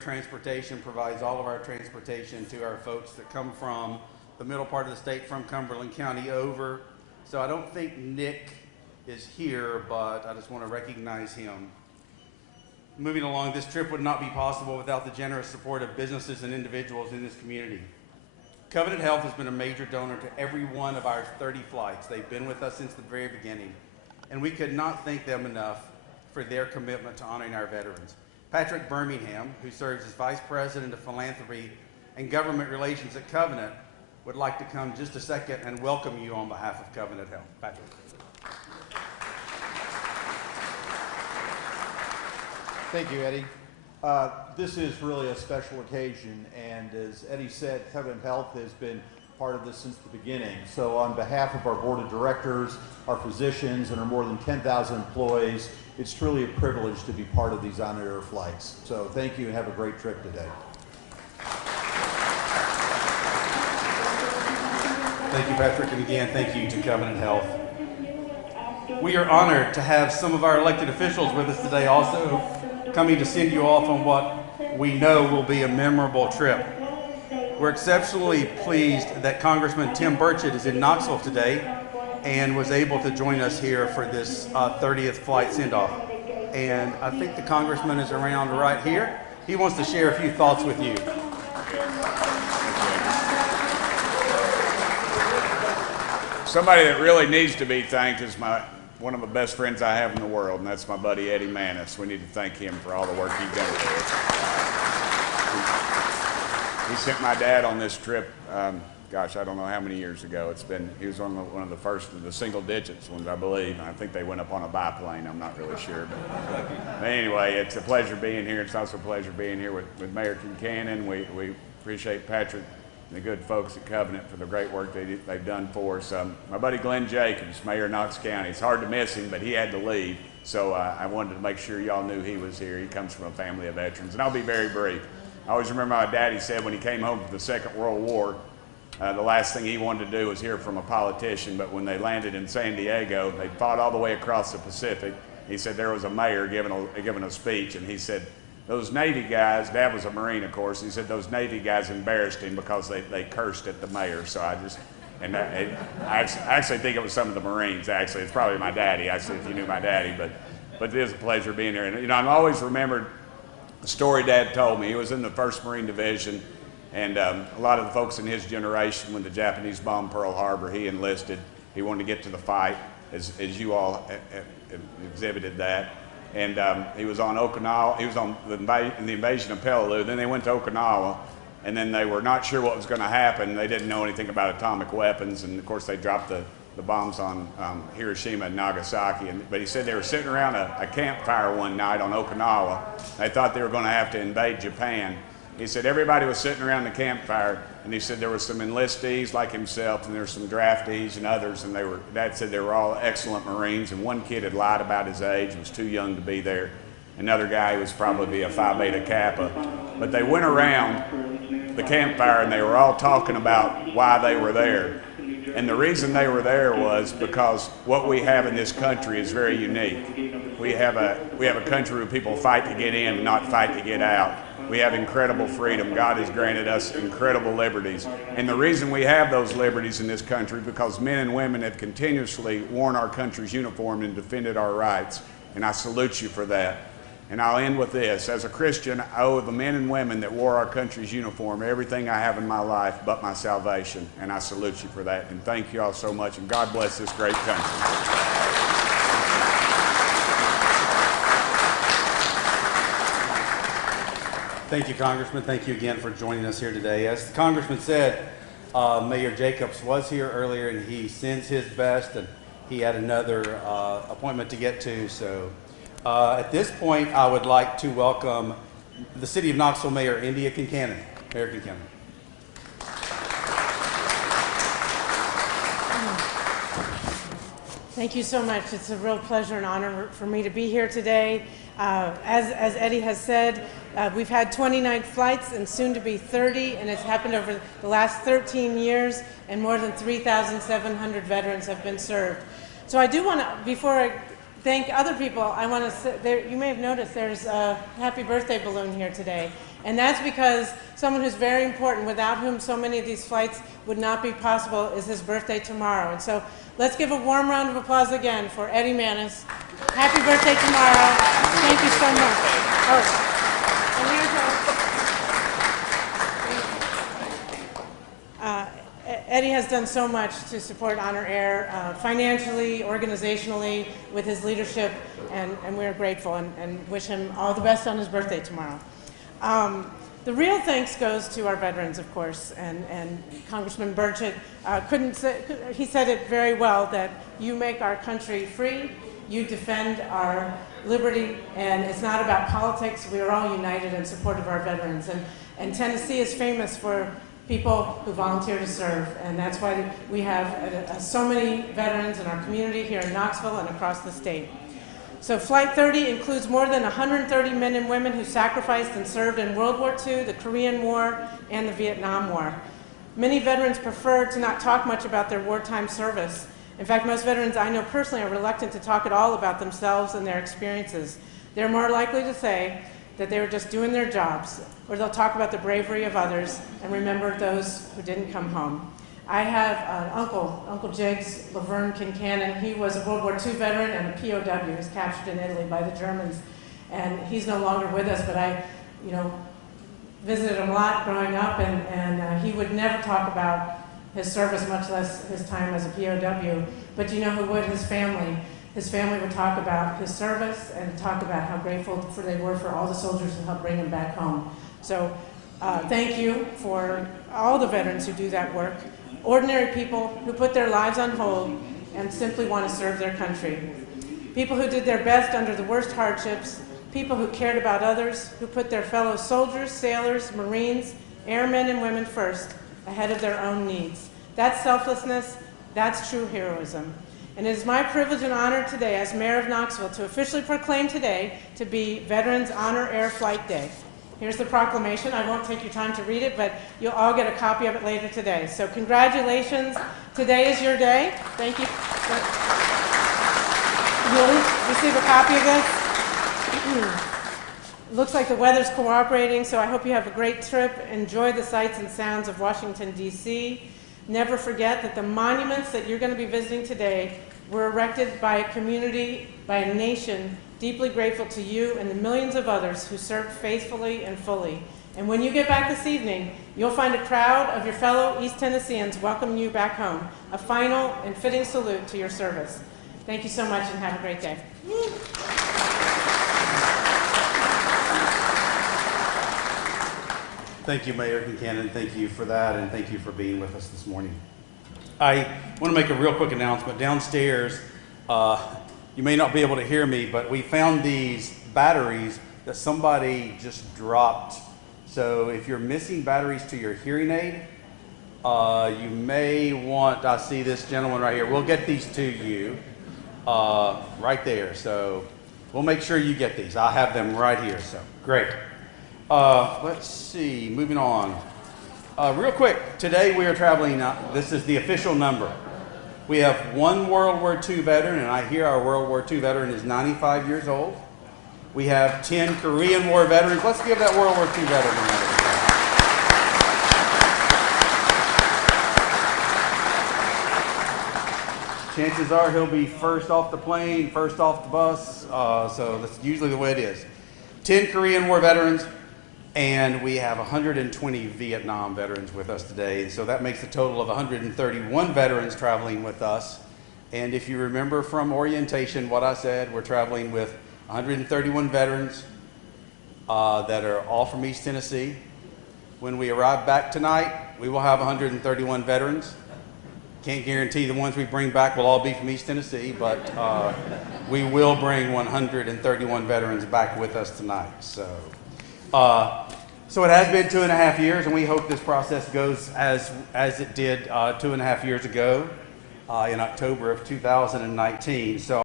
Transportation provides all of our transportation to our folks that come from the middle part of the state, from Cumberland County over. So I don't think Nick is here, but I just want to recognize him. Moving along, this trip would not be possible without the generous support of businesses and individuals in this community. Covenant Health has been a major donor to every one of our 30 flights. They've been with us since the very beginning, and we could not thank them enough for their commitment to honoring our veterans. Patrick Birmingham, who serves as Vice President of Philanthropy and Government Relations at Covenant, would like to come just a second and welcome you on behalf of Covenant Health. Patrick. Thank you, Eddie. This is really a special occasion, and as Eddie said, Covenant Health has been part of this since the beginning. So on behalf of our board of directors, our physicians, and our more than 10,000 employees, it's truly a privilege to be part of these HonorAir flights. So thank you and have a great trip today. Thank you, Patrick, and again, thank you to Covenant Health. We are honored to have some of our elected officials with us today also, coming to send you off on what we know will be a memorable trip. We're exceptionally pleased that Congressman Tim Burchett is in Knoxville today and was able to join us here for this 30th flight send-off. And I think the congressman is around right here. He wants to share a few thoughts with you. Somebody that really needs to be thanked is one of the best friends I have in the world, and that's my buddy Eddie Manis. We need to thank him for all the work he's done for us. He sent my dad on this trip, gosh, I don't know how many years ago. He was on one of the first of the single digits ones, I believe. And I think they went up on a biplane. I'm not really sure. But anyway, it's a pleasure being here. It's also a pleasure being here with Mayor Kincannon. We appreciate Patrick and the good folks at Covenant for the great work they've done for us. My buddy Glenn Jacobs, Mayor of Knox County. It's hard to miss him, but he had to leave. So I wanted to make sure y'all knew he was here. He comes from a family of veterans. And I'll be very brief. I always remember my daddy said when he came home from the Second World War, the last thing he wanted to do was hear from a politician, but when they landed in San Diego, they fought all the way across the Pacific. He said there was a mayor giving a speech, and he said, those Navy guys, Dad was a Marine, of course, he said those Navy guys embarrassed him because they cursed at the mayor. So I actually think it was some of the Marines, actually. It's probably my daddy, actually, if you knew my daddy, but it is a pleasure being here. And, I've always remembered the story Dad told me. He was in the 1st Marine Division, and a lot of the folks in his generation, when the Japanese bombed Pearl Harbor, he enlisted. He wanted to get to the fight, as you all exhibited that. And he was on Okinawa. He was on the invasion of Peleliu. Then they went to Okinawa, and then they were not sure what was going to happen. They didn't know anything about atomic weapons, and of course they dropped the bombs on Hiroshima and Nagasaki. But he said they were sitting around a campfire one night on Okinawa. They thought they were going to have to invade Japan. He said everybody was sitting around the campfire, and he said there were some enlistees like himself, and there were some draftees and others, and Dad said they were all excellent Marines, and one kid had lied about his age, was too young to be there. Another guy was probably a Phi Beta Kappa. But they went around the campfire, and they were all talking about why they were there. And the reason they were there was because what we have in this country is very unique. We have a country where people fight to get in and not fight to get out. We have incredible freedom. God has granted us incredible liberties. And the reason we have those liberties in this country is because men and women have continuously worn our country's uniform and defended our rights. And I salute you for that. And I'll end with this. As a Christian, I owe the men and women that wore our country's uniform everything I have in my life but my salvation. And I salute you for that. And thank you all so much. And God bless this great country. Thank you, Congressman. Thank you again for joining us here today. As the Congressman said, Mayor Jacobs was here earlier, and he sends his best, and he had another appointment to get to. So at this point, I would like to welcome the City of Knoxville Mayor India Kincannon. Mayor Kincannon. Thank you so much. It's a real pleasure and honor for me to be here today. As Eddie has said, we've had 29 flights and soon to be 30, and it's happened over the last 13 years, and more than 3,700 veterans have been served. So I do want to, before I thank other people, I want to say, you may have noticed there's a happy birthday balloon here today. And that's because someone who's very important, without whom so many of these flights would not be possible, is his birthday tomorrow. And so let's give a warm round of applause again for Eddie Manis. Happy birthday tomorrow. Thank you so much. Oh, and here's Eddie has done so much to support HonorAir financially, organizationally, with his leadership, and we're grateful and wish him all the best on his birthday tomorrow. The real thanks goes to our veterans, of course, and Congressman Burchett he said it very well, that you make our country free, you defend our liberty, and it's not about politics. We are all united in support of our veterans. And Tennessee is famous for people who volunteer to serve, and that's why we have so many veterans in our community here in Knoxville and across the state. So Flight 30 includes more than 130 men and women who sacrificed and served in World War II, the Korean War, and the Vietnam War. Many veterans prefer to not talk much about their wartime service. In fact, most veterans I know personally are reluctant to talk at all about themselves and their experiences. They're more likely to say that they were just doing their jobs, or they'll talk about the bravery of others and remember those who didn't come home. I have an Uncle Jiggs, Laverne Kincannon. He was a World War II veteran and a POW. He was captured in Italy by the Germans, and he's no longer with us, but I, visited him a lot growing up, and he would never talk about his service, much less his time as a POW. But you know who would? His family. His family would talk about his service and talk about how grateful they were for all the soldiers who helped bring him back home. So thank you for all the veterans who do that work. Ordinary people who put their lives on hold and simply want to serve their country. People who did their best under the worst hardships. People who cared about others, who put their fellow soldiers, sailors, Marines, airmen and women first, ahead of their own needs. That's selflessness. That's true heroism. And it is my privilege and honor today, as Mayor of Knoxville, to officially proclaim today to be Veterans HonorAir Flight Day. Here's the proclamation. I won't take your time to read it, but you'll all get a copy of it later today. So congratulations. Today is your day. Thank you. You'll receive a copy of this. Looks like the weather's cooperating, so I hope you have a great trip. Enjoy the sights and sounds of Washington, D.C. Never forget that the monuments that you're going to be visiting today were erected by a community, by a nation, deeply grateful to you and the millions of others who served faithfully and fully. And when you get back this evening, you'll find a crowd of your fellow East Tennesseans welcoming you back home. A final and fitting salute to your service. Thank you so much and have a great day. Thank you, Mayor Kincannon. Thank you for that, and thank you for being with us this morning. I want to make a real quick announcement. Downstairs, you may not be able to hear me, but we found these batteries that somebody just dropped. So if you're missing batteries to your hearing aid, you may want, I see this gentleman right here. We'll get these to you right there. So we'll make sure you get these. I'll have them right here. So great. Let's see, moving on. Real quick, today we are traveling, this is the official number. We have one World War II veteran, and I hear our World War II veteran is 95 years old. We have 10 Korean War veterans. Let's give that World War II veteran another. Chances are he'll be first off the plane, first off the bus, so that's usually the way it is. 10 Korean War veterans, and we have 120 Vietnam veterans with us today. So that makes a total of 131 veterans traveling with us. And if you remember from orientation what I said, we're traveling with 131 veterans that are all from East Tennessee. When we arrive back tonight, we will have 131 veterans. Can't guarantee the ones we bring back will all be from East Tennessee, but we will bring 131 veterans back with us tonight. So it has been 2.5 years, and we hope this process goes as it did 2.5 years ago in October of 2019. So